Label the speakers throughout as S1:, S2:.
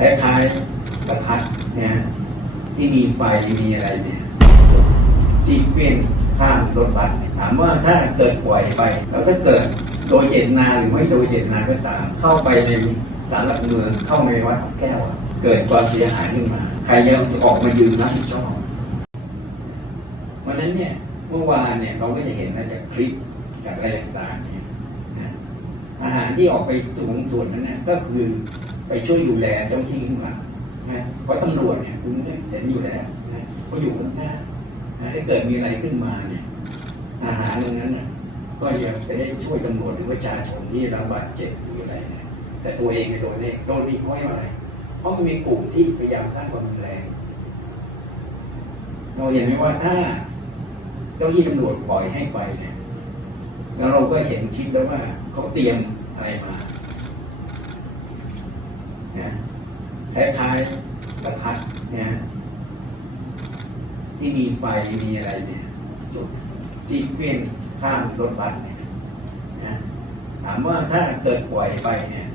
S1: คล้ายๆประทัดเนี่ยที่มีไฟมีอะไรเนี่ยที่เคลื่อนข้ามรถบัสถามว่าถ้าเกิดปล่อยไป แล้วถ้าเกิดโดยเจตนาหรือไม่โดยเจตนาก็ตาม เข้าไปในสารหลักเมืองเข้าในวัดแก้ว เกิดความเสียหายขึ้นมา ใครจะออกมายืนรับผิดชอบเพราะนั้นเนี่ยเมื่อวานเนี่ยเราก็จะเห็นนะจากคลิปจากอะไรต่างๆเนี่ยอาหารที่ออกไปส่วนส่วนนั้นเนี่ยก็คือ ไปช่วยดูแลเจ้าที่ข้างหลังนะเพราะตำรวจเนี่ยคุณเห็นอยู่แล้วนะเขาอยู่ข้างหน้าถ้าเกิดมีอะไรขึ้นมาเนี่ยอาหารตรงนั้นน่ะก็ยังจะได้ช่วยตำรวจหรือประชาชนที่รับบาดเจ็บหรืออะไรเนี่ยแต่ตัวเองไม่โดนเองโดนมีเพราะอะไร เพราะมันมีกลุ่มที่พยายามสร้างความรุนแรงเราเห็นไหมว่าถ้าเจ้าหน้าที่ตำรวจปล่อยให้ไปเนี่ยแล้วเราก็เห็นคลิปแล้วว่าเขาเตรียมอะไรมานะ คล้ายๆประทัดเนี่ยที่มีไฟมีอะไรเนี่ยจุดที่เคลื่อนข้ามรถบัสเนี่ยนะถามว่าถ้าเกิดปล่อยไปเนี่ย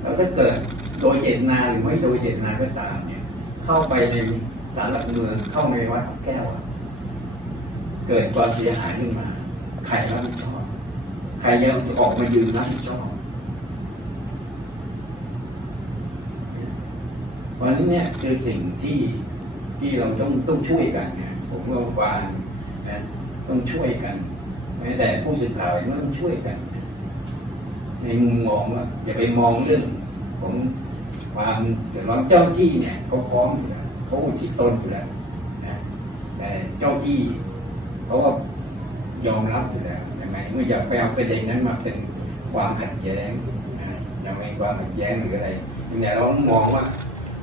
S1: แล้วถ้าเกิดโดยเจตนาหรือไม่โดยเจตนาก็ตามเนี่ย เข้าไปในสารหลักเมืองเข้าในวัดแก้ว เกิดความเสียหายขึ้นมา ใครรับผิดชอบ ใครจะออกมายืนรับผิดชอบ เพ ราะฉะนั้นเนี่ยคือสิ่งที่ที่เราต้องต้องช่วยกันเนี่ยผมว่าวานนะต้องช่วยกันแม้แต่ผู้สื่อข่าวเองก็ต้องช่วยกัน ในมุมมองว่าอย่าไปมองเรื่องของความเดือดร้อนเจ้าที่เนี่ยเขาพร้อมอยู่แล้วเขาอุทิศตนอยู่แล้วนะแต่เจ้าที่เขาก็ยอมรับอยู่แล้วยังไงเมื่ออย่าไปเอาประเด็นนั้นมาเป็นความขัดแย้งนะย่าเป็นความขัดแย้งหรืออะไรแต่เราต้องมองว่า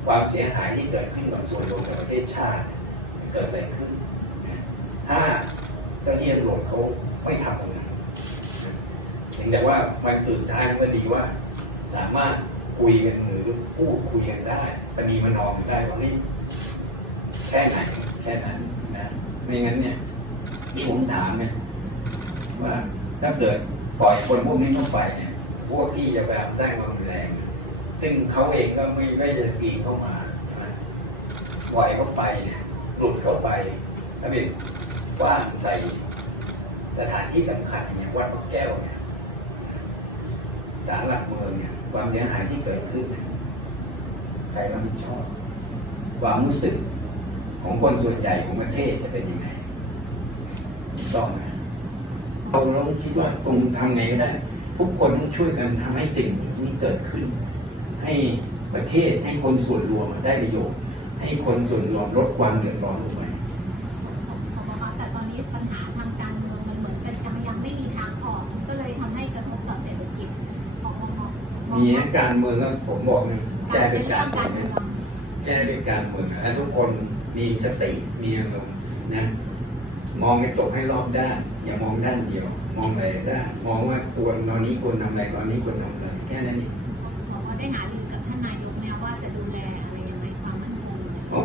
S1: ความเสียหายที่เกิดขึ้นกับส่วนรวมของประเทศชาติเกิดอะไรขึ้นถ้าเจ้าที่ตำรวจเขาไม่ทำตรงนั้นเห็นแต่ว่ามันจุดท้ายก็ดีว่า สามารถคุยกันหรือพูดคุยกันได้ปณีมานอมกันได้ว่านี่แค่ไหนแค่นั้นนะไม่งั้นเนี่ยที่ผมถามเนี่ยว่าถ้าเกิดปล่อยคนพวกนี้เข้าไปเนี่ย พวกที่จะแบบสร้างความรุนแรง ซึ่งเขาเองก็ไม่ไม่ได้ปีนเข้ามาไหมปล่อยเข้าไปเนี่ยหลุดเข้าไปแล้วเป็นกว้างใส่สถานที่สำคัญเนี่ยวัดพระแก้วเนี่ยศาลหลักเมืองเนี่ยความเสียหายที่เกิดขึ้นเนี่ยใครรับผิดชอบความรู้สึกของคนส่วนใหญ่ของประเทศจะเป็นยังไงถูกต้องไหมเราเราคิดว่าตรงทำไงก็ได้ ทุกคนต้องช่วยกันทำให้สิ่งนี้เกิดขึ้น ให้ประเทศให้คนส่วนรวมได้ประโยชน์ ให้คนส่วนรวมลดความเดือดร้อนลงไป
S2: แต่ตอนนี้ปัญหาทางการเมืองมันเหมือนเป็นยังยังไม่มีทางออกก็เลยทำให้กระทบต่อเศรษฐกิจของ
S1: มีการเมืองก็ผมบอกเลยแก้
S2: เป็
S1: นการเมื
S2: กา
S1: อ
S2: รง
S1: แก้ด้วยการเมืองและทุกคนมีสติมีอารมณ์นะมองกระจกให้รอบด้าน อย่ามองด้านเดียว มองหลายด้านมองว่าตัวตอนนี้ควรทำอะไรตอนนี้ควรทำอะไรแค่นั้นเอง
S2: บอกว่าได้หา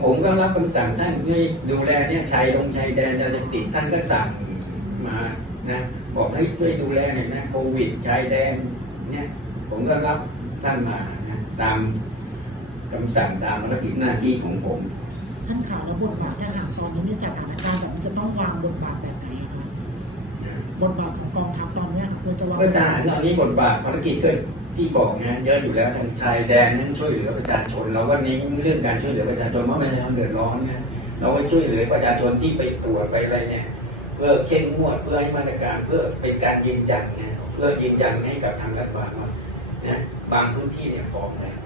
S1: ผมก็รับคำสั่งท่านให้ดูแลเนี่ยชายลงชายแดนยาเสพติดท่านก็สั่งมานะบอกให้ช่วยดูแลหน่อยนะโควิดชายแดนเนี่ยผมก็รับท่านมานะตามคำสั่งตามภารกิจหน้าที่ของผม
S3: ท่านข่าแล้วบทบาท่านอ่านตอนนี้ในสถานการณ์แบบมันจะต้องวางบทบาทแบบ บทบาทของกองทัพตอนเนี้ยควรจะวาง
S1: ก็ทหารตอนนี้บทบาทภารกิจก็ที่บอกงานเยอะอยู่แล้วทางชายแดนนั้นช่วยเหลือประชาชนเราก็เน้นเรื่องการช่วยเหลือประชาชนเพราะประชาชนเดือดร้อนนะเราก็ช่วยเหลือประชาชนที่ไปตรวจไปอะไรเนี่ยเพื่อเข้มงวดเพื่อให้มาตรการเพื่อเป็นการยืนยันนะเพื่อยืนยันให้กับทางรัฐบาลว่านะบางพื้นที่เนี่ยพร้อมแล้ว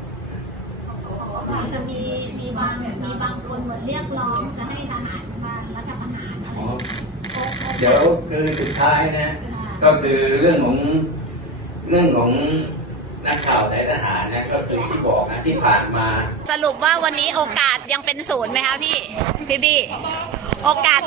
S2: อาจจะมีมีบางมีบางคนเหมือนเรียกร้องจะให้ทหารมารัฐประหารอะไร
S1: อ๋อ เดี๋ยวคือสุดท้ายนะ ก็คือเรื่องของเรื่องของนักข่าวสายทหารนะก็คือที่บอกนะที่ผ่านมา
S4: สรุปว่าวันนี้โอกาสยังเป็นศูนย์ไหมคะพี่พี่บี้โอกาส